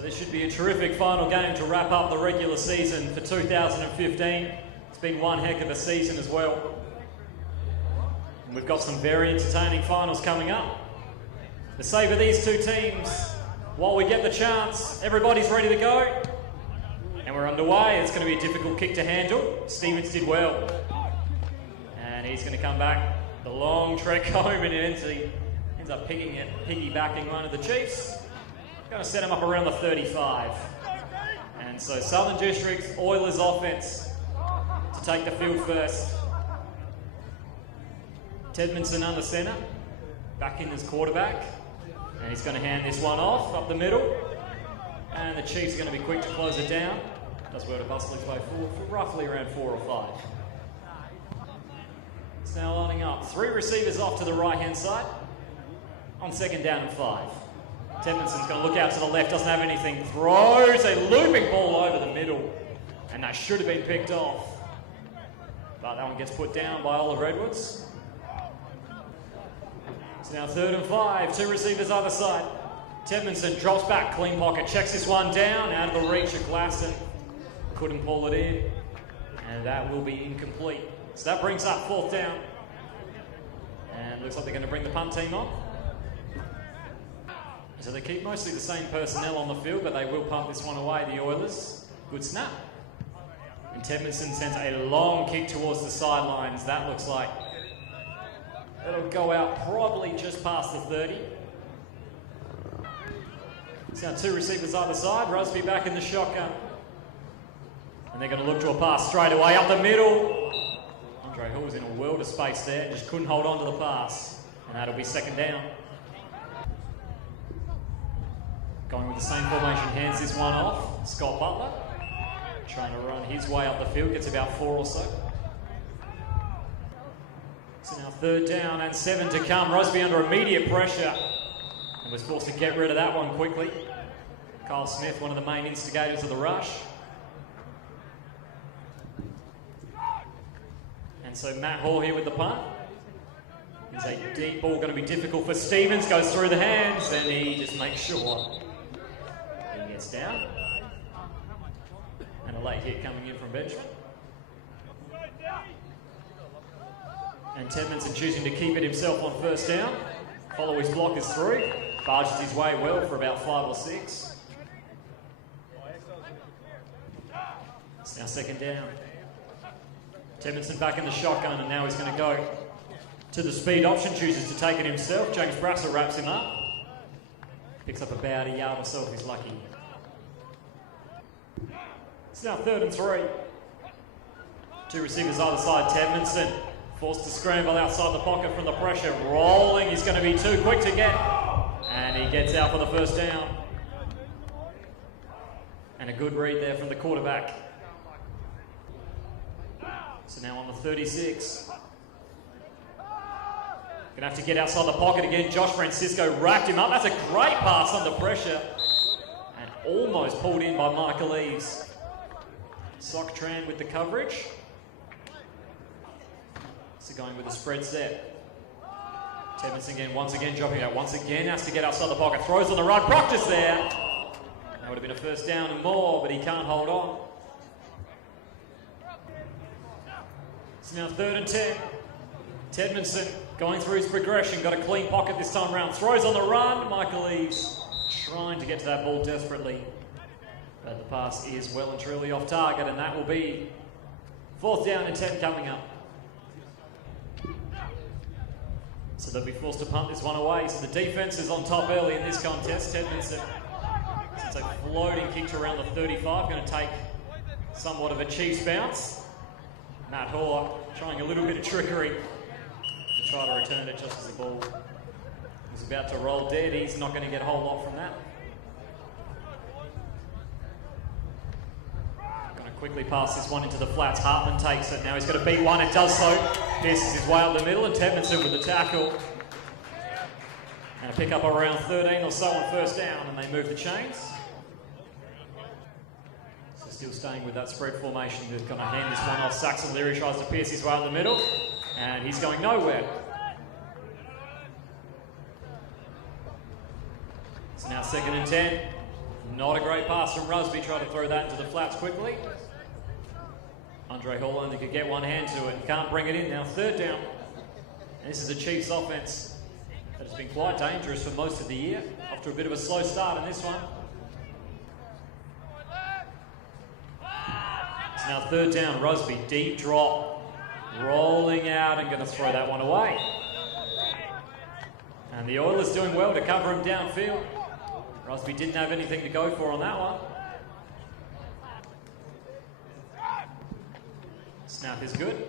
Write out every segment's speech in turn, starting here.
So this should be a terrific final game to wrap up the regular season for 2015. It's been one heck of a season as well. And we've got some very entertaining finals coming up. The save of these two teams, while we get the chance, everybody's ready to go. And we're underway. It's going to be a difficult kick to handle. Stevens did well. And he's going to come back the long trek home, and he ends up piggybacking one of the Chiefs. Going to set him up around the 35. And so Southern District's Oilers offense to take the field first. Tedmanson under centre, back in as quarterback. And he's going to hand this one off up the middle. And the Chiefs are going to be quick to close it down. Does well to bustle his way forward for roughly around 4 or 5. It's now lining up. 3 receivers off to the right-hand side on 2nd down and 5. Tedmanson's going to look out to the left, doesn't have anything. Throws a looping ball over the middle. And that should have been picked off. But that one gets put down by Oliver Edwards. It's now 3rd and 5. 2 receivers either side. Tedmanson drops back, clean pocket, checks this one down, out of the reach of Glasson. Couldn't pull it in, and that will be incomplete. So that brings up 4th down. And looks like they're going to bring the punt team on. So they keep mostly the same personnel on the field, but they will punt this one away, the Oilers. Good snap. And Tedmanson sends a long kick towards the sidelines. That looks like it'll go out probably just past the 30. So now 2 receivers either side. Rusby back in the shotgun. And they're going to look to a pass straight away up the middle. Andre Hall was in a world of space there, just couldn't hold on to the pass. And that'll be 2nd down. Going with the same formation, hands this one off. Scott Butler trying to run his way up the field, gets about 4 or so. So now 3rd down and 7 to come. Rusby under immediate pressure and was forced to get rid of that one quickly. Kyle Smith, one of the main instigators of the rush. And so Matt Hall here with the punt. It's a deep ball, going to be difficult for Stevens. Goes through the hands, and he just makes sure he gets down. And a late hit coming in from Benjamin. And Tedmanson choosing to keep it himself on 1st down. Follow his blockers through. Barges his way well for about 5 or 6. It's now 2nd down. Tedmanson back in the shotgun, and now he's going to go to the speed option. Chooses to take it himself. James Brasser wraps him up. Picks up about a yard or so if he's lucky. It's now 3rd and 3. 2 receivers either side. Tedmanson forced to scramble outside the pocket from the pressure. Rolling, he's going to be too quick to get. And he gets out for the 1st down. And a good read there from the quarterback. So now on the 36. Gonna have to get outside the pocket again. Josh Francisco racked him up. That's a great pass under pressure. And almost pulled in by Michael Eves. Sock Tran with the coverage. So going with the spread set. Tedmanson again, once again dropping out. Once again has to get outside the pocket. Throws on the run. Proctor's there. That would have been a 1st down and more, but he can't hold on. It's now 3rd and 10. Tedmanson going through his progression. Got a clean pocket this time around. Throws on the run. Michael Eves trying to get to that ball desperately. But the pass is well and truly off target, and that will be 4th down and 10 coming up. So they'll be forced to punt this one away. So the defense is on top early in this contest. Tedmanson, it's a floating kick to around the 35. Going to take somewhat of a Chiefs bounce. Matt Hall trying a little bit of trickery to try to return it just as the ball was about to roll dead. He's not going to get a whole lot from that. Going to quickly pass this one into the flats. Hartman takes it. Now he's got to beat one. It does so. Pierces his way up the middle, and Tedmanson with the tackle. And a pick up around 13 or so on 1st down, and they move the chains. Still staying with that spread formation. They're going to hand this one off. Saxon Leary tries to pierce his way in the middle, and he's going nowhere. It's now 2nd and 10. Not a great pass from Rusby, tried to throw that into the flats quickly. Andre Hall only could get one hand to it, can't bring it in now. Third down. And this is a Chiefs offense that has been quite dangerous for most of the year. Off to a bit of a slow start in this one. It's now third down. Rusby, deep drop, rolling out and going to throw that one away. And the Oilers doing well to cover him downfield. Rusby didn't have anything to go for on that one. Snap is good.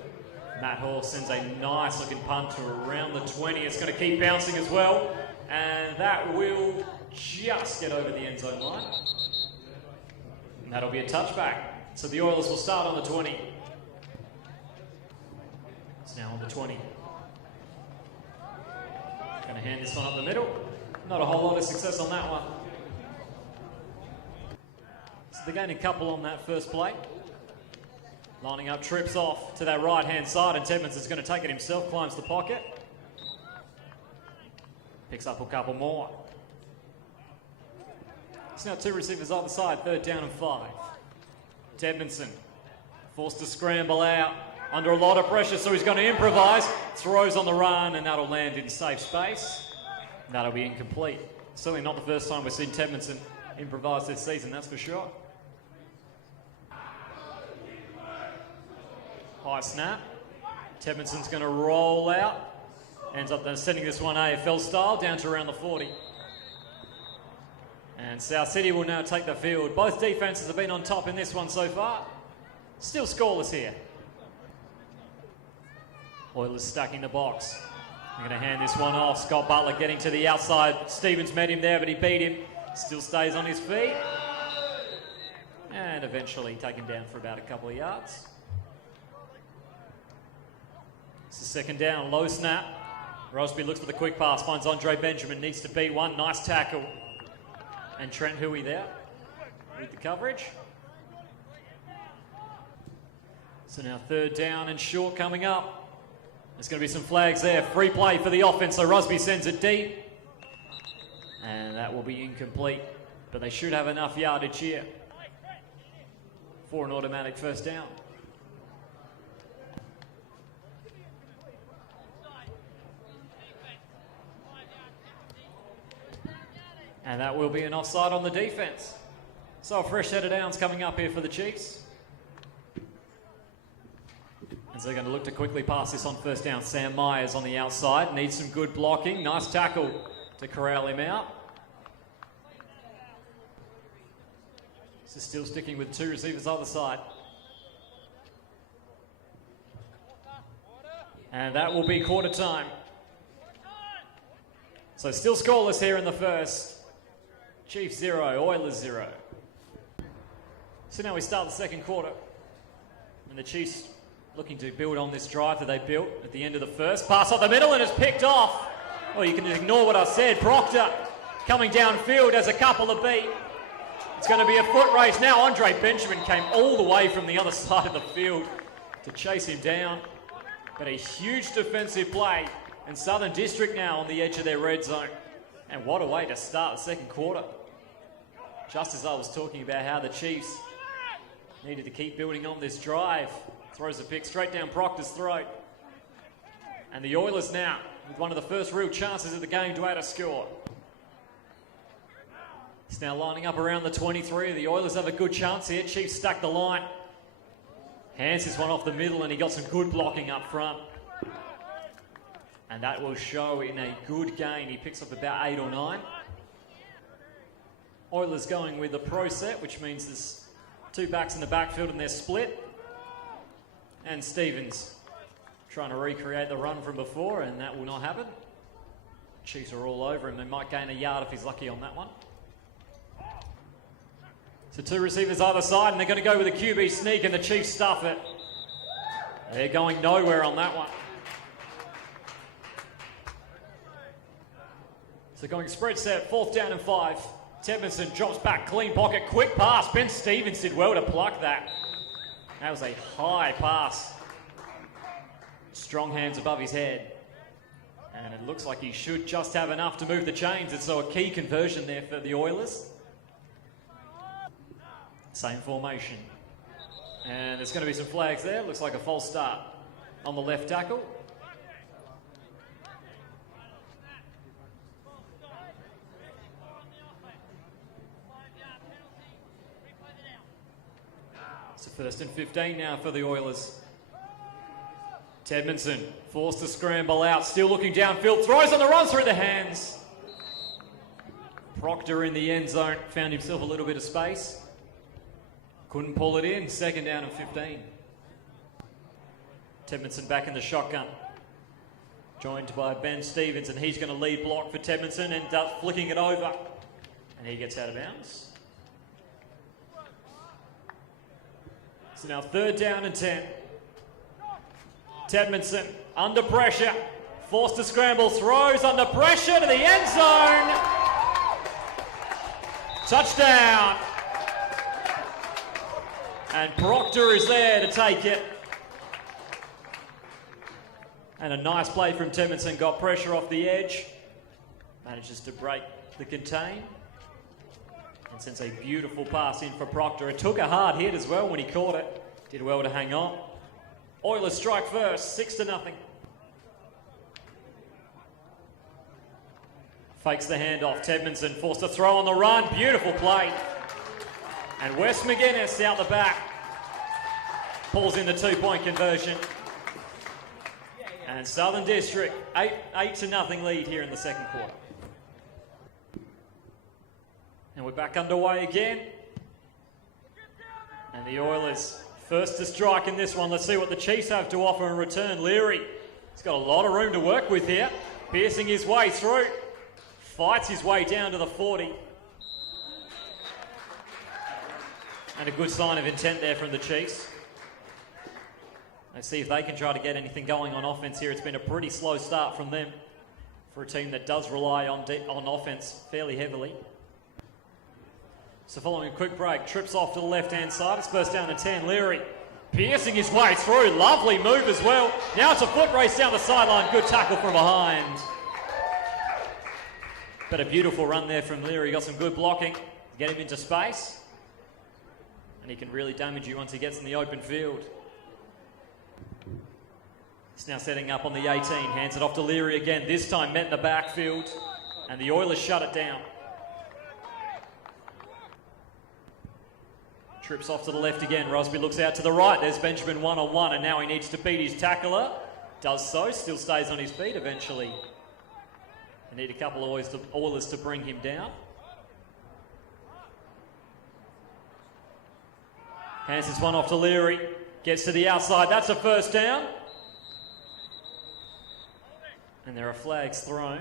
Matt Hall sends a nice looking punt to around the 20. It's going to keep bouncing as well. And that will just get over the end zone line. And that'll be a touchback. So the Oilers will start on the 20. It's now on the 20. Going to hand this one up the middle. Not a whole lot of success on that one. So they're gaining a couple on that first play. Lining up, trips off to that right-hand side, and Tedmonds going to take it himself, climbs the pocket. Picks up a couple more. It's now two receivers either side, third down and 5. Tedmondson forced to scramble out under a lot of pressure, so he's going to improvise. Throws on the run, and that'll land in safe space. And that'll be incomplete. Certainly not the first time we've seen Tedmondson improvise this season, that's for sure. High snap. Tedmondson's going to roll out. Ends up sending this one AFL style down to around the 40. And South City will now take the field. Both defenses have been on top in this one so far. Still scoreless here. Oilers stacking the box. They're going to hand this one off. Scott Butler getting to the outside. Stevens met him there, but he beat him. Still stays on his feet. And eventually taken down for about a couple of yards. It's the second down, low snap. Rosby looks for the quick pass, finds Andre Benjamin, needs to beat one. Nice tackle. And Trent Huey there with the coverage. So now third down and short coming up. There's going to be some flags there. Free play for the offense, so Rosby sends it deep. And that will be incomplete. But they should have enough yardage here for an automatic first down. And that will be an offside on the defense. So a fresh set of downs coming up here for the Chiefs. As they're going to look to quickly pass this on first down. Sam Myers on the outside. Needs some good blocking. Nice tackle to corral him out. This is still sticking with two receivers either side. And that will be quarter time. So still scoreless here in the first. Chiefs 0, Oilers 0. So now we start the second quarter. And the Chiefs looking to build on this drive that they built at the end of the first. Pass up the middle and it's picked off. Well, you can ignore what I said. Proctor coming downfield has a couple of beat. It's going to be a foot race now. Andre Benjamin came all the way from the other side of the field to chase him down. But a huge defensive play. And Southern District now on the edge of their red zone. And what a way to start the second quarter. Just as I was talking about how the Chiefs needed to keep building on this drive. Throws a pick straight down Proctor's throat. And the Oilers now with one of the first real chances of the game to add a score. It's now lining up around the 23. The Oilers have a good chance here. Chiefs stack the line. Hands this one off the middle and he got some good blocking up front. And that will show in a good gain. He picks up about 8 or 9. Oilers going with a pro set, which means there's two backs in the backfield and they're split. And Stevens trying to recreate the run from before, and that will not happen. Chiefs are all over him. They might gain a yard if he's lucky on that one. So two receivers either side, and they're going to go with a QB sneak, and the Chiefs stuff it. They're going nowhere on that one. So going spread set, fourth down and 5. Tedmondson drops back, clean pocket, quick pass. Ben Stevens did well to pluck that. That was a high pass. Strong hands above his head. And it looks like he should just have enough to move the chains. It's so a key conversion there for the Oilers. Same formation. And there's going to be some flags there. Looks like a false start on the left tackle. It's a 1st and 15 now for the Oilers. Tedmondson forced to scramble out, still looking downfield, throws on the run through the hands. Proctor in the end zone, found himself a little bit of space. Couldn't pull it in, 2nd down and 15. Tedmondson back in the shotgun. Joined by Ben Stevens, and he's going to lead block for Tedmondson, and flicking it over. And he gets out of bounds. So now 3rd down and 10. Tedmondson under pressure, forced to scramble, throws under pressure to the end zone. Touchdown. And Proctor is there to take it. And a nice play from Tedmondson, got pressure off the edge, manages to break the contain, and sends a beautiful pass in for Proctor. It took a hard hit as well when he caught it. Did well to hang on. Oilers strike first, 6-0. Fakes the handoff. Tedmondson forced to throw on the run. Beautiful play. And Wes McGuinness out the back pulls in the 2-point conversion. And Southern District, 8-0 lead here in the 2nd quarter. And we're back underway again. And the Oilers first to strike in this one. Let's see what the Chiefs have to offer in return. Leary, he's got a lot of room to work with here. Piercing his way through. Fights his way down to the 40. And a good sign of intent there from the Chiefs. Let's see if they can try to get anything going on offense here. It's been a pretty slow start from them for a team that does rely on offense fairly heavily. So following a quick break, trips off to the left-hand side. It's 1st down and 10. Leary piercing his way through. Lovely move as well. Now it's a foot race down the sideline. Good tackle from behind. But a beautiful run there from Leary. Got some good blocking to get him into space. And he can really damage you once he gets in the open field. He's now setting up on the 18. Hands it off to Leary again. This time met in the backfield. And the Oilers shut it down. Trips off to the left again. Rosby looks out to the right. There's Benjamin one-on-one, and now he needs to beat his tackler. Does so. Still stays on his feet eventually. They need a couple of Oilers to bring him down. Hands this one off to Leary. Gets to the outside. That's a 1st down. And there are flags thrown.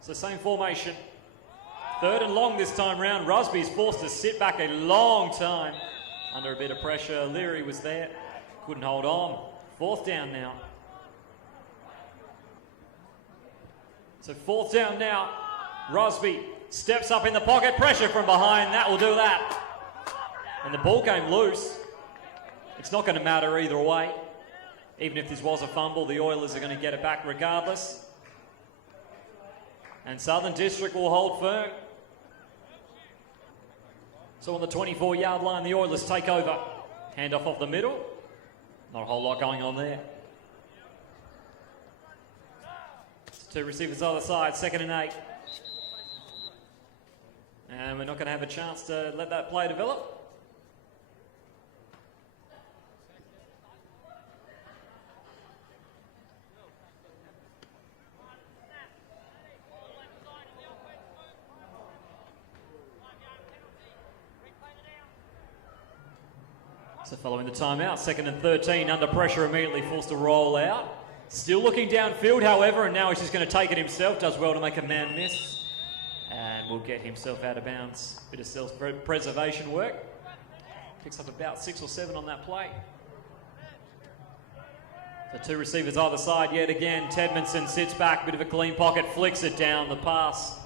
So same formation. 3rd and long this time round. Rusby's forced to sit back a long time under a bit of pressure. Leary was there. Couldn't hold on. 4th down now. So 4th down now. Rusby steps up in the pocket. Pressure from behind. That will do that. And the ball game loose. It's not going to matter either way. Even if this was a fumble, the Oilers are going to get it back regardless. And Southern District will hold firm. So on the 24-yard line, the Oilers take over. Handoff off the middle. Not a whole lot going on there. 2 receivers either side, 2nd and 8. And we're not going to have a chance to let that play develop. So following the timeout, 2nd and 13, under pressure immediately, forced to roll out. Still looking downfield, however, and now he's just going to take it himself. Does well to make a man miss. And will get himself out of bounds. Bit of self-preservation work. Picks up about 6 or 7 on that play. So 2 receivers either side yet again. Tedmondson sits back, bit of a clean pocket, flicks it down. The pass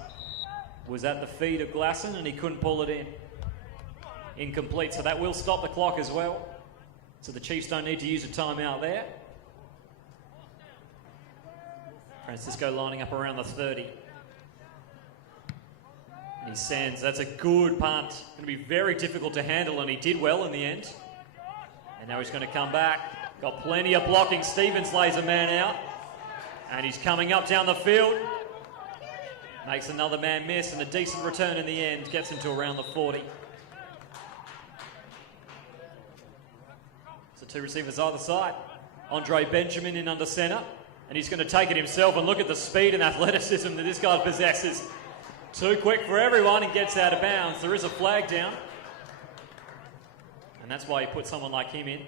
was at the feet of Glasson and he couldn't pull it in. Incomplete, so that will stop the clock as well. So the Chiefs don't need to use a timeout there. Francisco lining up around the 30. And he sends. That's a good punt. Going to be very difficult to handle, and he did well in the end. And now he's going to come back. Got plenty of blocking. Stevens lays a man out. And he's coming up down the field. Makes another man miss, and a decent return in the end. Gets him to around the 40. So two receivers either side. Andre Benjamin in under centre. And he's going to take it himself, and look at the speed and athleticism that this guy possesses. Too quick for everyone and gets out of bounds. There is a flag down. And that's why he put someone like him in.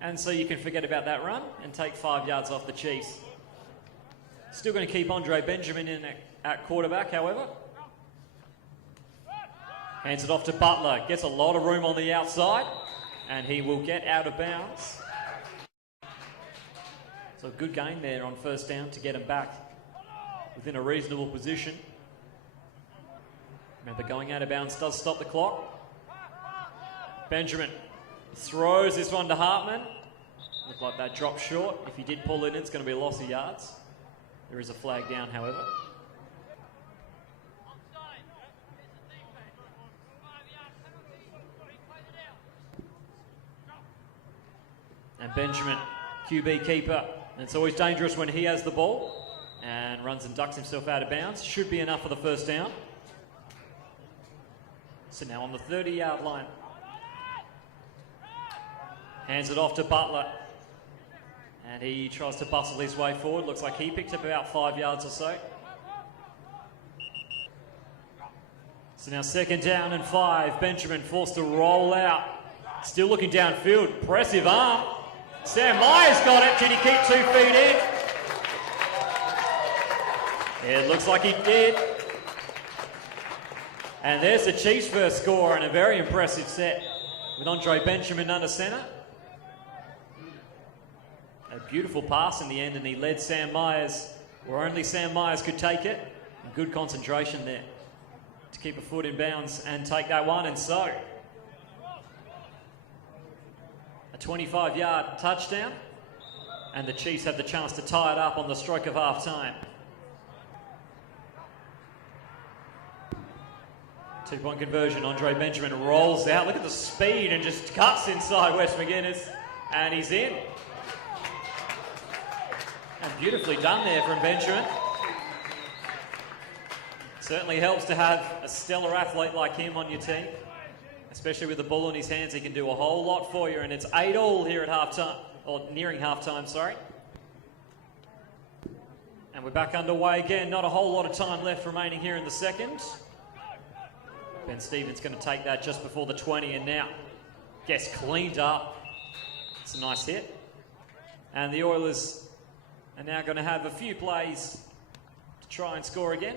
And so you can forget about that run and take 5 yards off the Chiefs. Still going to keep Andre Benjamin in at quarterback, however. Hands it off to Butler. Gets a lot of room on the outside. And he will get out of bounds. So a good gain there on first down to get him back within a reasonable position. Remember, going out of bounds does stop the clock. Benjamin throws this one to Hartman. Looked like that dropped short. If he did pull it in, it's going to be a loss of yards. There is a flag down, however. And Benjamin, QB keeper. And it's always dangerous when he has the ball and runs and ducks himself out of bounds. Should be enough for the first down. So now on the 30-yard line. Hands it off to Butler. And he tries to bustle his way forward. Looks like he picked up about 5 yards or so. So now second down and 5. Benjamin forced to roll out. Still looking downfield. Impressive arm. Sam Myers got it. Can he keep 2 feet in? It looks like he did. And there's the Chiefs' first score, and a very impressive set with Andre Benjamin under centre. A beautiful pass in the end, and he led Sam Myers where only Sam Myers could take it. And good concentration there to keep a foot in bounds and take that one. And so, a 25-yard touchdown, and the Chiefs have the chance to tie it up on the stroke of half-time. 2-point conversion. Andre Benjamin rolls out. Look at the speed and just cuts inside Wes McGuinness, and he's in. And beautifully done there from Benjamin. Certainly helps to have a stellar athlete like him on your team, especially with the ball in his hands. He can do a whole lot for you, and it's 8-all here at halftime, or nearing halftime, sorry. And we're back underway again. Not a whole lot of time left remaining here in the second. Ben Stevens going to take that just before the 20, and now gets cleaned up. It's a nice hit. And the Oilers are now going to have a few plays to try and score again.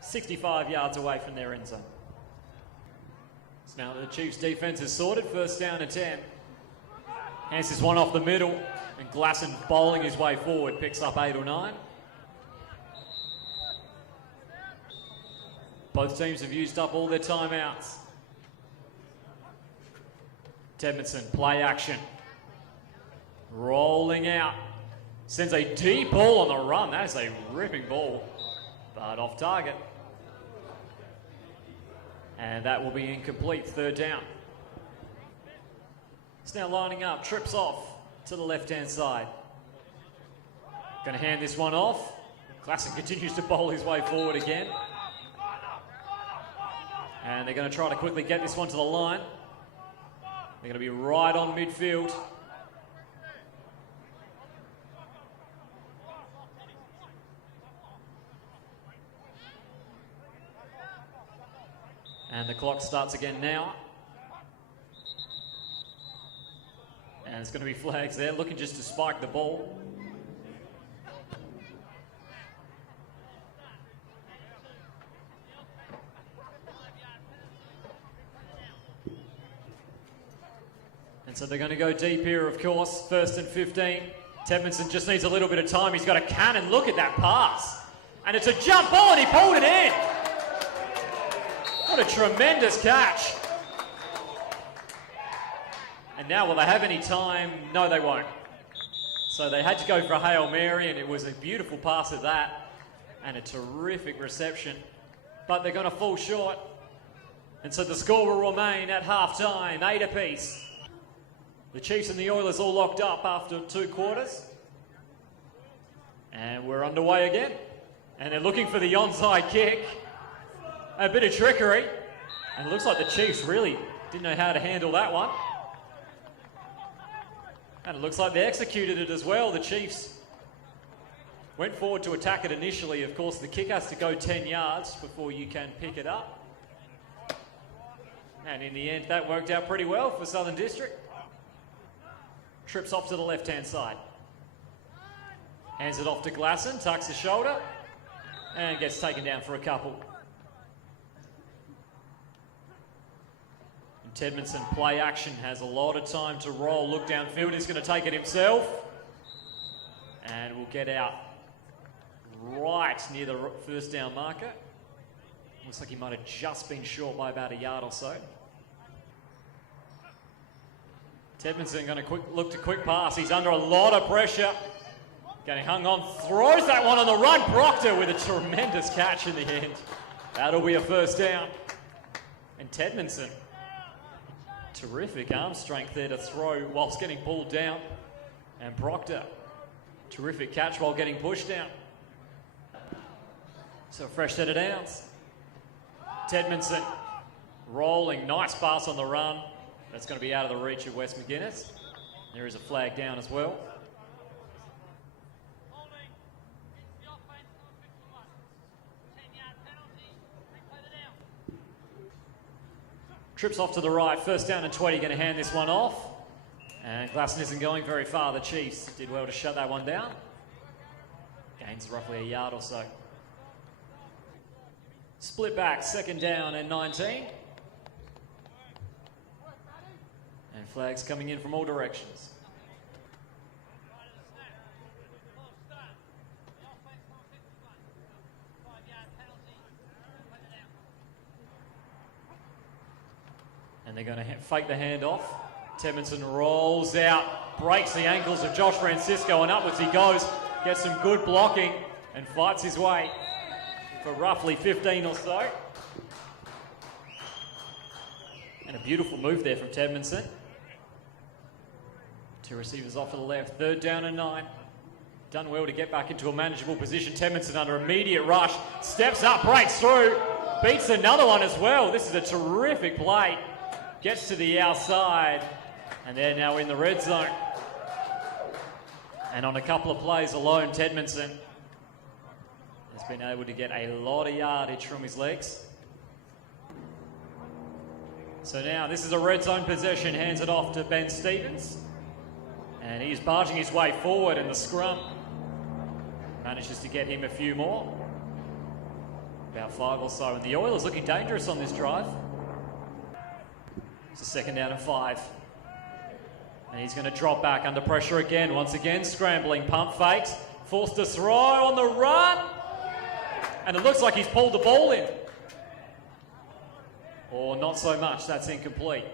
65 yards away from their end zone. So now the Chiefs' defense is sorted. First down and 10. Hands this one off the middle, and Glasson bowling his way forward picks up 8 or 9. Both teams have used up all their timeouts. Tedmondson, play action. Rolling out. Sends a deep ball on the run. That is a ripping ball, but off target. And that will be incomplete. Third down. It's now lining up. Trips off to the left-hand side. Going to hand this one off. Glasson continues to bowl his way forward again. And they're going to try to quickly get this one to the line. They're going to be right on midfield. And the clock starts again now. And it's going to be flags there, looking just to spike the ball. And so they're going to go deep here, of course. First and 15. Tedmondson just needs a little bit of time. He's got a cannon. Look at that pass. And it's a jump ball, and he pulled it in. What a tremendous catch. And now, will they have any time? No, they won't. So they had to go for a Hail Mary, and it was a beautiful pass at that, and a terrific reception. But they're going to fall short. And so the score will remain at half-time, 8 apiece. The Chiefs and the Oilers all locked up after 2 quarters. And we're underway again. And they're looking for the onside kick. A bit of trickery. And it looks like the Chiefs really didn't know how to handle that one. And it looks like they executed it as well. The Chiefs went forward to attack it initially. Of course, the kick has to go 10 yards before you can pick it up. And in the end, that worked out pretty well for Southern District. Trips off to the left-hand side. Hands it off to Glasson, tucks the shoulder, and gets taken down for a couple. And Tedmondson, play action, has a lot of time to roll. Look downfield, he's going to take it himself. And will get out right near the first down marker. Looks like he might have just been short by about a yard or so. Tedmondson going to look to quick pass. He's under a lot of pressure. Getting hung on, throws that one on the run. Proctor with a tremendous catch in the end. That'll be a first down. And Tedmondson, terrific arm strength there to throw whilst getting pulled down. And Proctor, terrific catch while getting pushed down. So a fresh set of downs. Tedmondson rolling, nice pass on the run. That's going to be out of the reach of West McGuinness. There is a flag down as well. Trips off to the right, first down and 20, going to hand this one off. And Glasson isn't going very far. The Chiefs did well to shut that one down. Gains roughly a yard or so. Split back, second down and 19. And flags coming in from all directions. And they're going to fake the handoff. Tedmondson rolls out, breaks the ankles of Josh Francisco, and upwards he goes. Gets some good blocking and fights his way for roughly 15 or so. And a beautiful move there from Tedmondson. 2 receivers off to the left. Third down and 9. Done well to get back into a manageable position. Tedmondson under immediate rush. Steps up, breaks through. Beats another one as well. This is a terrific play. Gets to the outside. And they're now in the red zone. And on a couple of plays alone, Tedmondson has been able to get a lot of yardage from his legs. So now this is a red zone possession. Hands it off to Ben Stevens. And he's barging his way forward in the scrum. Manages to get him a few more. About 5 or so. And the Oilers looking dangerous on this drive. It's a second down and 5. And he's going to drop back under pressure again. Once again, scrambling, pump fakes. Forced to throw on the run. And it looks like he's pulled the ball in. Or not so much, that's incomplete.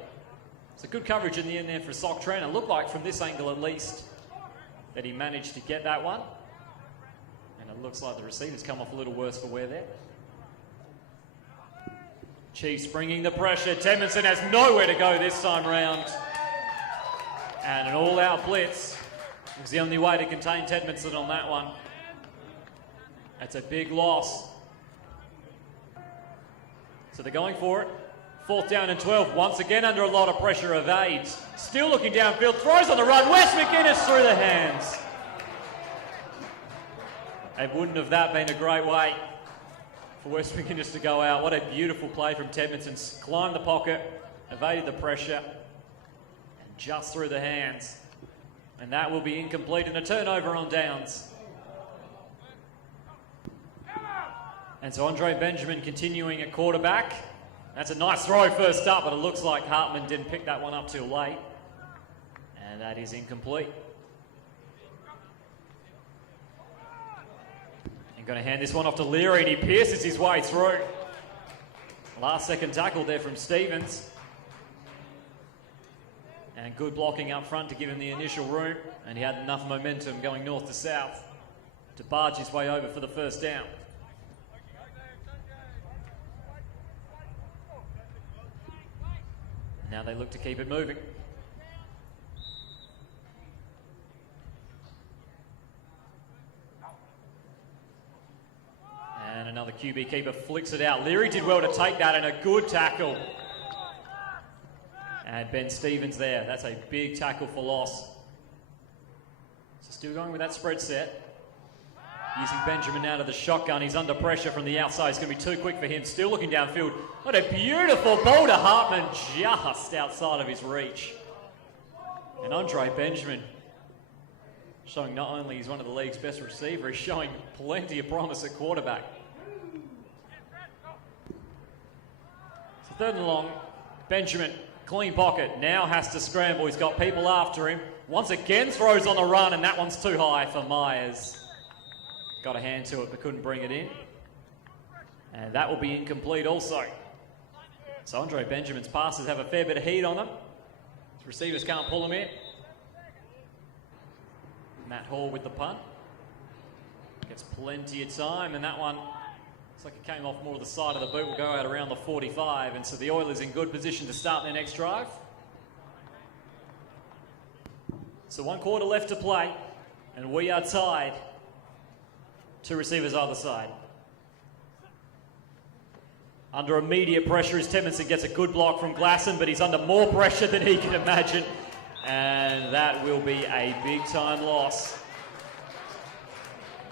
It's a good coverage in the end there for Sock Trainer. Looked like from this angle at least that he managed to get that one. And it looks like the receiver's come off a little worse for wear there. Chiefs bringing the pressure. Tedmondson has nowhere to go this time round. And an all-out blitz was the only way to contain Tedmondson on that one. That's a big loss. So they're going for it. 4th down and 12. Once again under a lot of pressure, evades. Still looking downfield. Throws on the run. West McGuinness through the hands. And wouldn't have that been a great way for West McGuinness to go out. What a beautiful play from Tedmondson. Climbed the pocket, evaded the pressure, and just through the hands. And that will be incomplete and a turnover on downs. And so Andre Benjamin continuing at quarterback. That's a nice throw first up, but it looks like Hartman didn't pick that one up too late. And that is incomplete. And going to hand this one off to Leary, and he pierces his way through. Last second tackle there from Stevens. And good blocking up front to give him the initial room. And he had enough momentum going north to south to barge his way over for the first down. Now they look to keep it moving. And another QB keeper flicks it out. Leary did well to take that, and a good tackle. And Ben Stevens there. That's a big tackle for loss. So still going with that spread set. Using Benjamin out of the shotgun. He's under pressure from the outside. It's going to be too quick for him. Still looking downfield. What a beautiful ball to Hartman, just outside of his reach. And Andre Benjamin showing not only he's one of the league's best receivers, he's showing plenty of promise at quarterback. So 3rd and long. Benjamin, clean pocket, now has to scramble. He's got people after him. Once again throws on the run, and that one's too high for Myers. Got a hand to it, but couldn't bring it in. And that will be incomplete also. So Andre Benjamin's passes have a fair bit of heat on them. His receivers can't pull them in. Matt Hall with the punt. Gets plenty of time, and that one looks like it came off more of the side of the boot. Will go out around the 45, and so the Oilers in good position to start their next drive. So 1 quarter left to play, and we are tied. 2 receivers either side. Under immediate pressure as Tedmanson gets a good block from Glasson, but he's under more pressure than he can imagine. And that will be a big time loss.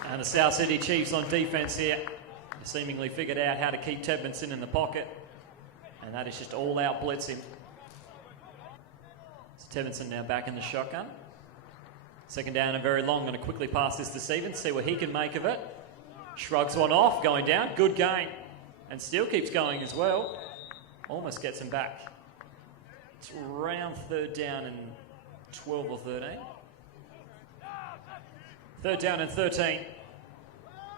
And the South Sydney Chiefs on defense here seemingly figured out how to keep Tedmanson in the pocket. And that is just all out blitzing. So Tedmanson now back in the shotgun. 2nd down and very long. Going to quickly pass this to Stevens, see what he can make of it. Shrugs one off, going down. Good gain. And still keeps going as well. Almost gets him back. It's around 3rd down and 12 or 13. 3rd down and 13.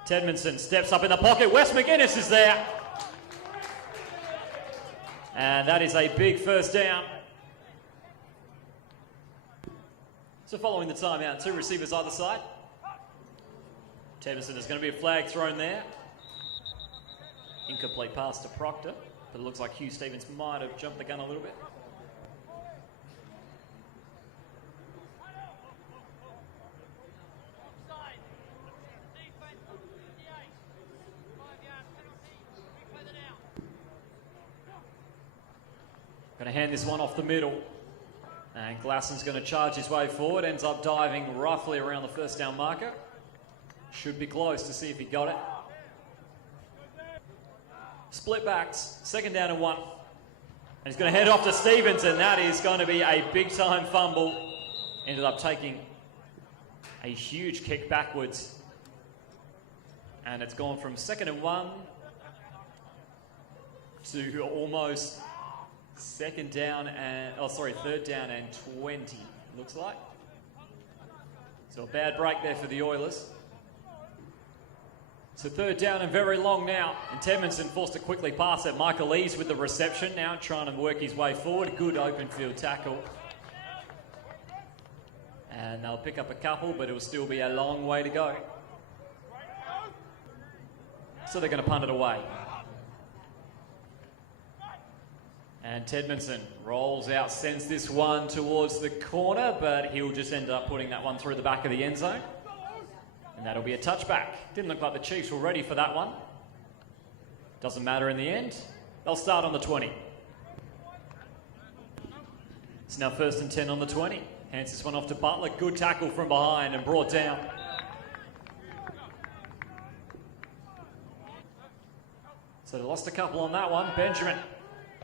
Tedmanson steps up in the pocket. Wes McGuinness is there. And that is a big first down. So following the timeout, 2 receivers either side. Tedmanson, there's going to be a flag thrown there. Incomplete pass to Proctor, but it looks like Hugh Stevens might have jumped the gun a little bit. Going to hand this one off the middle. And Glasson's going to charge his way forward, ends up diving roughly around the first down marker. Should be close to see if he got it. Split backs, 2nd down and 1. And he's going to head off to Stevens, and that is going to be a big time fumble. Ended up taking a huge kick backwards. And it's gone from 2nd and 1 to almost 3rd down and 20, looks like. So a bad break there for the Oilers. So 3rd down and very long now. And Tedmanson forced to quickly pass it. Michael Eaves with the reception now, trying to work his way forward. Good open field tackle. And they'll pick up a couple, but it will still be a long way to go. So they're going to punt it away. And Tedmanson rolls out, sends this one towards the corner, but he'll just end up putting that one through the back of the end zone. And that'll be a touchback. Didn't look like the Chiefs were ready for that one. Doesn't matter in the end. They'll start on the 20. It's now 1st and 10 on the 20. Hands this one off to Butler. Good tackle from behind and brought down. So they lost a couple on that one. Benjamin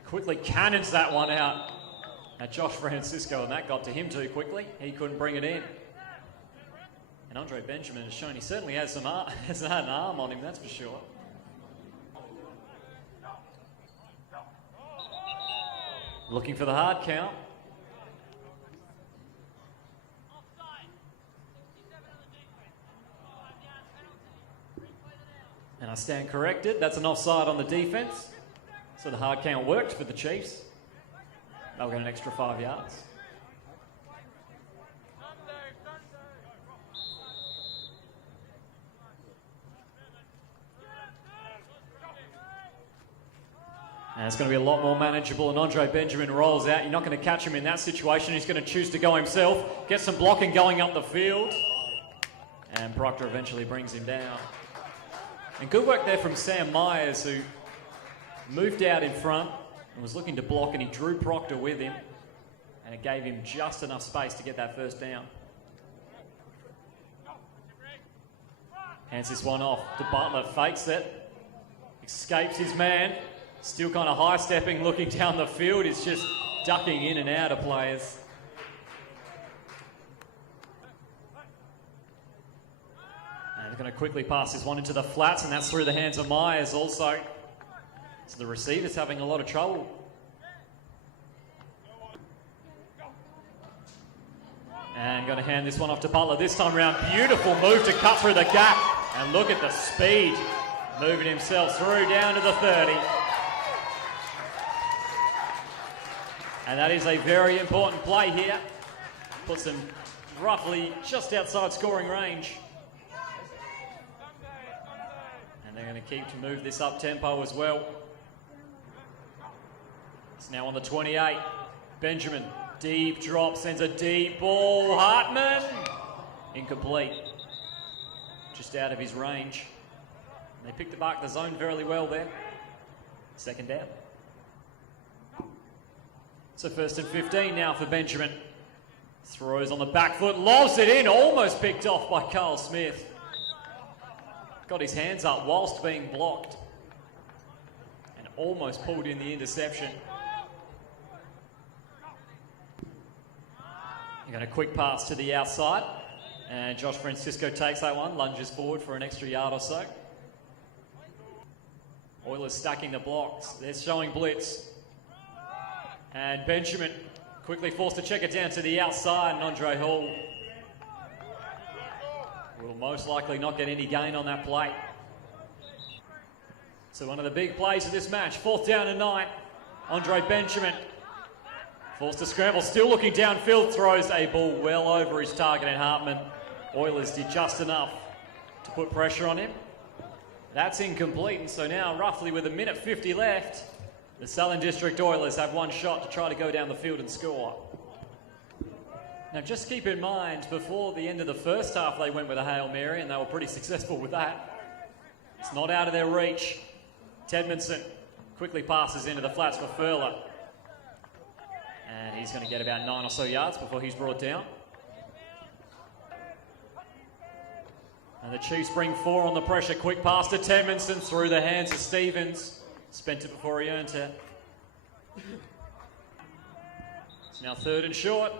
quickly cannons that one out at Josh Francisco, and that got to him too quickly. He couldn't bring it in. And Andre Benjamin has shown he certainly has an arm on him, that's for sure. Looking for the hard count. And I stand corrected. That's an offside on the defense. So the hard count worked for the Chiefs. They'll get an extra 5 yards. And it's going to be a lot more manageable, and Andre Benjamin rolls out. You're not going to catch him in that situation. He's going to choose to go himself, get some blocking going up the field, and Proctor eventually brings him down. And good work there from Sam Myers, who moved out in front and was looking to block, and he drew Proctor with him, and it gave him just enough space to get that first down. Hands this one off to Butler, fakes it, escapes his man. Still kind of high-stepping, looking down the field. He's just ducking in and out of players. And they're going to quickly pass this one into the flats, and that's through the hands of Myers also. So the receiver's having a lot of trouble. And going to hand this one off to Butler this time around. Beautiful move to cut through the gap. And look at the speed. Moving himself through down to the 30. And that is a very important play here. Puts them roughly just outside scoring range. And they're going to keep to move this up tempo as well. It's now on the 28. Benjamin, deep drop, sends a deep ball. Hartman, incomplete. Just out of his range. And they picked the zone very well there. Second down. So 1st and 15 now for Benjamin. Throws on the back foot, lobs it in, almost picked off by Carl Smith. Got his hands up whilst being blocked. And almost pulled in the interception. You got a quick pass to the outside. And Josh Francisco takes that one, lunges forward for an extra yard or so. Oilers stacking the blocks. They're showing blitz. And Benjamin quickly forced to check it down to the outside, and Andre Hall will most likely not get any gain on that play. So one of the big plays of this match, 4th down and 9. Andre Benjamin forced to scramble, still looking downfield, throws a ball well over his target, and Hartman. Oilers did just enough to put pressure on him. That's incomplete, and so now roughly with 1:50 left, the Southern District Oilers have one shot to try to go down the field and score. Now just keep in mind, before the end of the first half they went with a Hail Mary and they were pretty successful with that. It's not out of their reach. Tedmondson quickly passes into the flats for Furler. And he's going to get about 9 or so yards before he's brought down. And the Chiefs bring 4 on the pressure. Quick pass to Tedmondson through the hands of Stevens. Spent it before he earned it. It's now 3rd and short.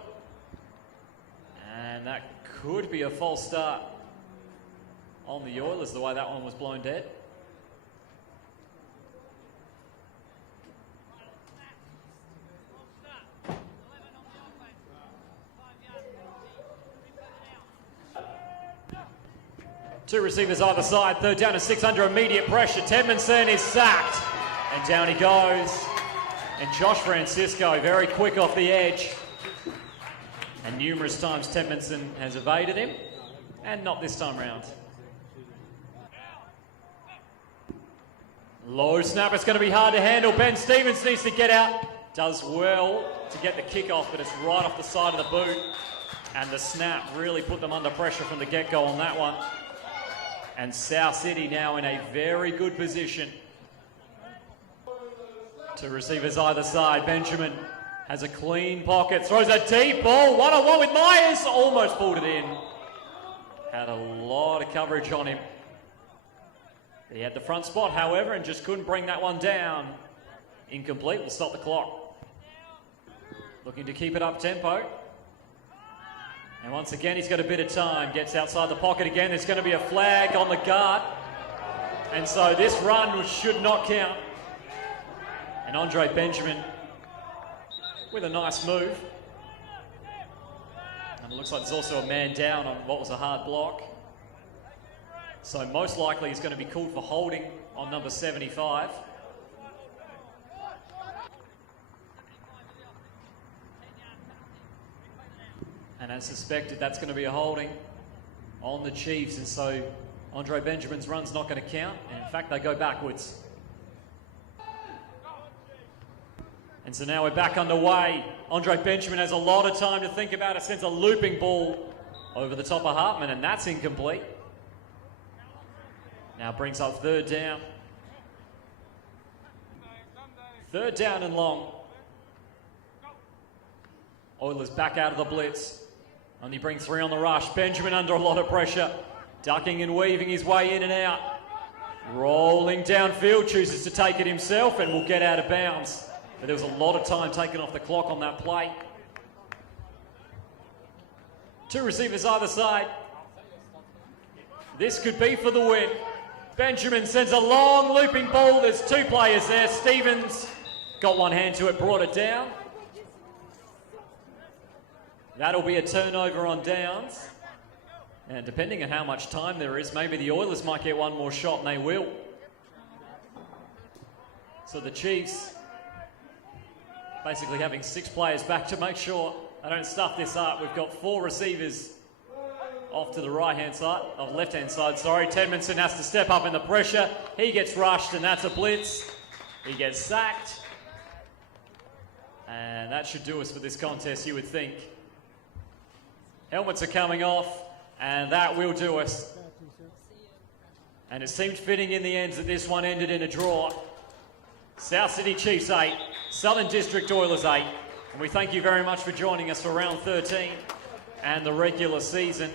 And that could be a false start on the Oilers, the way that one was blown dead. Two receivers either side. 3rd down and 6 under immediate pressure. Tedmondson is sacked. And down he goes. And Josh Francisco very quick off the edge. And numerous times Tedmondson has evaded him. And not this time round. Low snap. It's going to be hard to handle. Ben Stevens needs to get out. Does well to get the kickoff, but it's right off the side of the boot. And the snap really put them under pressure from the get-go on that one. And South City now in a very good position. Two receivers either side. Benjamin has a clean pocket, throws a deep ball, one-on-one with Myers, almost pulled it in. Had a lot of coverage on him. He had the front spot, however, and just couldn't bring that one down. Incomplete, will stop the clock. Looking to keep it up tempo. And once again, he's got a bit of time. Gets outside the pocket again. There's going to be a flag on the guard. And so this run should not count. And Andre Benjamin with a nice move. And it looks like there's also a man down on what was a hard block. So most likely he's going to be called for holding on number 75. And as suspected, that's going to be a holding on the Chiefs. And so Andre Benjamin's run's not going to count. And in fact, they go backwards. And so now we're back underway. Andre Benjamin has a lot of time to think about it, sends a looping ball over the top of Hartman, and that's incomplete. Now brings up third down. Third down and long. Oilers back out of the blitz. Only bring 3 on the rush. Benjamin under a lot of pressure. Ducking and weaving his way in and out. Rolling downfield, chooses to take it himself and will get out of bounds. But there was a lot of time taken off the clock on that play. 2 receivers either side. This could be for the win. Benjamin sends a long looping ball. There's 2 players there. Stevens got one hand to it, brought it down. That'll be a turnover on downs. And depending on how much time there is, maybe the Oilers might get one more shot, and they will. So the Chiefs basically having 6 players back to make sure I don't stuff this up. We've got 4 receivers off to the right-hand side, left-hand side, sorry. Tedmanson has to step up in the pressure. He gets rushed, and that's a blitz. He gets sacked. And that should do us for this contest, you would think. Helmets are coming off, and that will do us. And it seemed fitting in the end that this one ended in a draw. South Sydney Chiefs 8, Southern District Oilers 8. And we thank you very much for joining us for round 13 and the regular season.